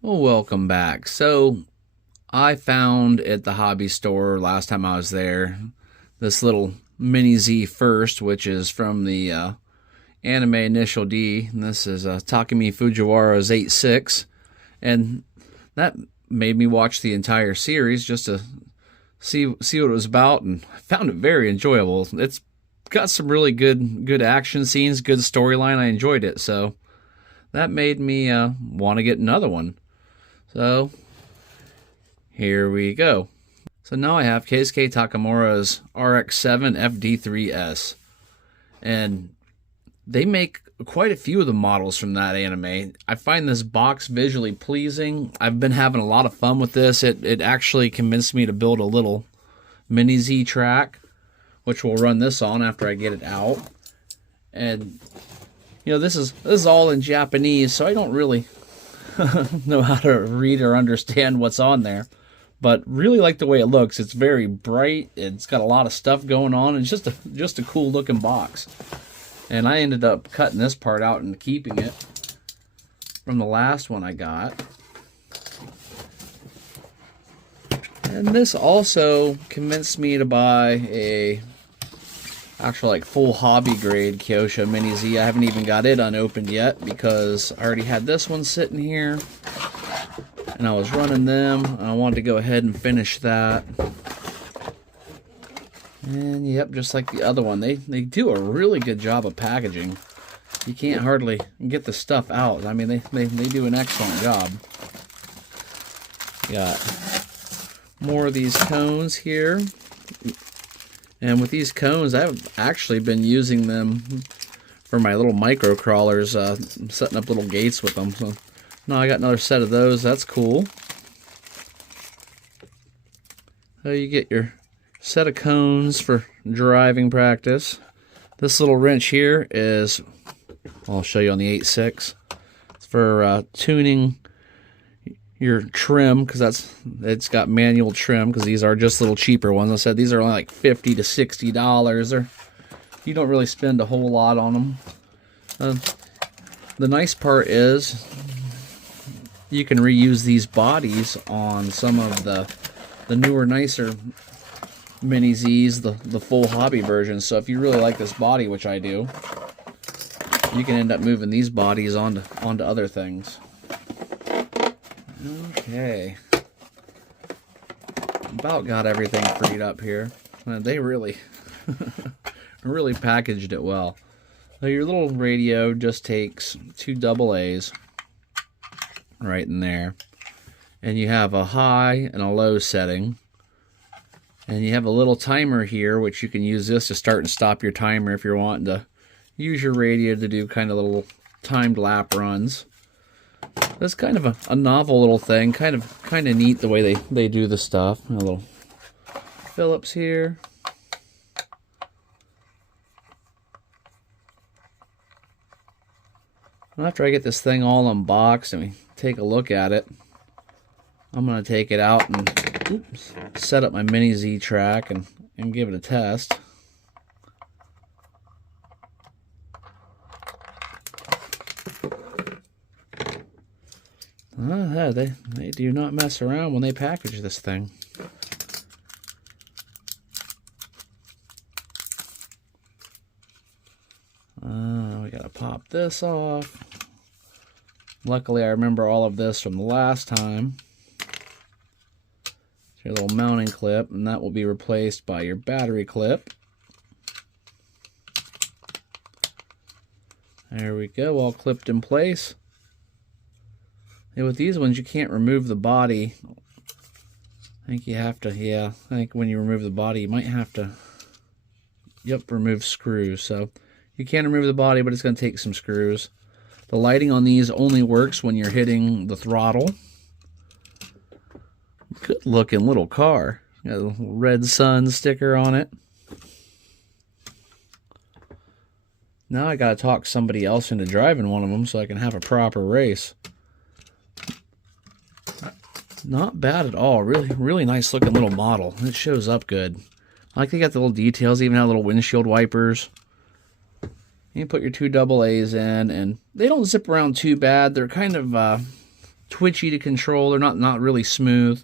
Well, welcome back. So, I found at the hobby store last time I was there this little mini Z first, which is from the anime Initial D. And this is Takumi Fujiwara's 8.6. And that made me watch the entire series just to see what it was about, and I found it very enjoyable. It's got some really good action scenes, good storyline. I enjoyed it, so that made me want to get another one. So here we go. So now I have Keisuke Takamura's RX7 FD3S, and they make quite a few of the models from that anime. I find this box visually pleasing. I've been having a lot of fun with this. It actually convinced me to build a little mini Z track, which we'll run this on after I get it out. And you know, this is all in Japanese, so I don't really know how to read or understand what's on there, but really like the way it looks. It's very bright. It's got a lot of stuff going on. It's just a cool looking box. And I ended up cutting this part out and keeping it from the last one I got. And this also convinced me to buy a actual like full hobby grade Kyosho Mini Z. I haven't even got it unopened yet because I already had this one sitting here and I was running them, and I wanted to go ahead and finish that. And yep, just like the other one, they do a really good job of packaging. You can't hardly get the stuff out. I mean, they do an excellent job. Got more of these cones here. And with these cones, I've actually been using them for my little micro crawlers, setting up little gates with them. So now I got another set of those. That's cool. So you get your set of cones for driving practice. This little wrench here is, I'll show you on the 8.6. It's for tuning your trim, because it's got manual trim, because these are just little cheaper ones. I said these are only like $50 to $60, or you don't really spend a whole lot on them. The nice part is you can reuse these bodies on some of the newer, nicer Mini Z's, the full hobby version. So if you really like this body, which I do, you can end up moving these bodies onto other things. Okay, about got everything freed up here. They really really packaged it well. So your little radio just takes two AA's right in there, and you have a high and a low setting, and you have a little timer here, which you can use this to start and stop your timer if you're wanting to use your radio to do kind of little timed lap runs. That's kind of a novel little thing, kind of neat the way they do the stuff. A little Phillips here. After I get this thing all unboxed and we take a look at it, I'm going to take it out and set up my Mini Z track and give it a test. They do not mess around when they package this thing. We gotta pop this off. Luckily, I remember all of this from the last time. Your little mounting clip, and that will be replaced by your battery clip. There we go, all clipped in place. And with these ones, you can't remove the body. I think you have to, yeah, I think when you remove the body, you might have to, remove screws. So you can remove the body, but it's going to take some screws. The lighting on these only works when you're hitting the throttle. Good looking little car. Got a little red sun sticker on it. Now I got to talk somebody else into driving one of them so I can have a proper race. Not bad at all. Really nice looking little model. It shows up good. I like they got the little details, even have little windshield wipers. You put your two AA's in, and they don't zip around too bad. They're kind of twitchy to control. They're not really smooth,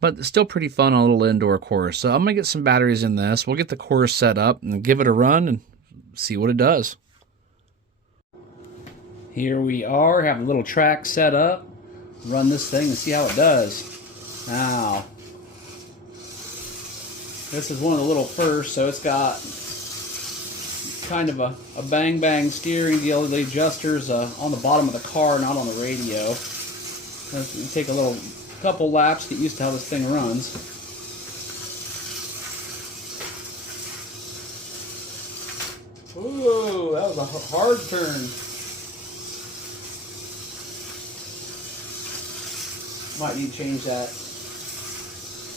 but still pretty fun on a little indoor course. So I'm going to get some batteries in this. We'll get the course set up and give it a run and see what it does. Here we are, have a little track set up. Run this thing and see how it does. Now, this is one of the little first, so it's got kind of a bang-bang steering deal. The adjuster's on the bottom of the car, not on the radio. Let's take a couple laps, get used to how this thing runs. Ooh, that was a hard turn. Might need to change that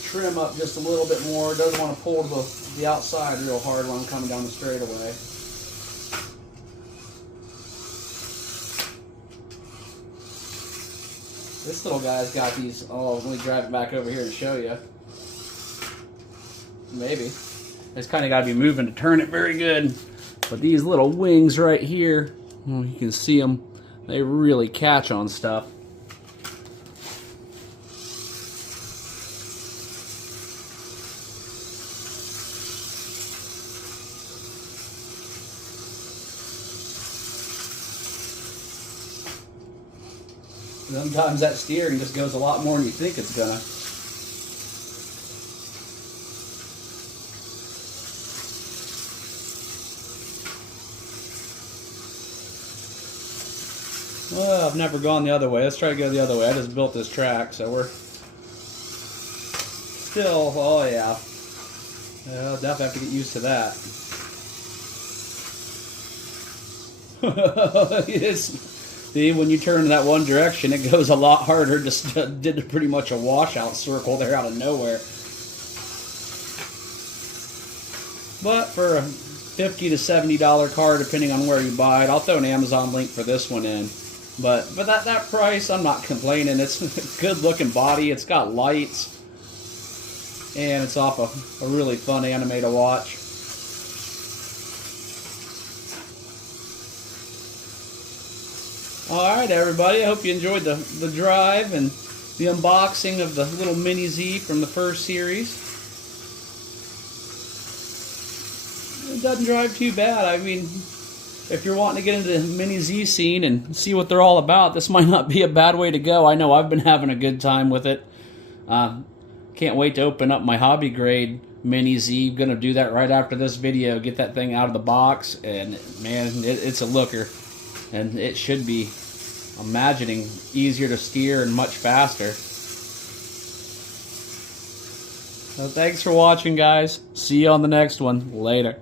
trim up just a little bit more. Doesn't want to pull the outside real hard when I'm coming down the straightaway. This little guy's got these. Oh, let me drive it back over here and show you. Maybe. It's kind of got to be moving to turn it very good. But these little wings right here, you can see them. They really catch on stuff. Sometimes that steering just goes a lot more than you think it's gonna. Well, I've never gone the other way. Let's try to go the other way. I just built this track, so we're still, oh yeah. I'll definitely have to get used to that. See, when you turn in that one direction, it goes a lot harder. Just did pretty much a washout circle there out of nowhere. But for a $50 to $70 car, depending on where you buy it, I'll throw an Amazon link for this one in. But that price, I'm not complaining. It's a good-looking body. It's got lights, and it's off a really fun anime to watch. Alright everybody, I hope you enjoyed the drive and the unboxing of the little Mini Z from the first series. It doesn't drive too bad. I mean, if you're wanting to get into the Mini Z scene and see what they're all about, this might not be a bad way to go. I know I've been having a good time with it. Can't wait to open up my hobby grade Mini Z. I'm going to do that right after this video, get that thing out of the box, and man, it's a looker. And it should be, imagining, easier to steer and much faster. So thanks for watching, guys. See you on the next one. Later.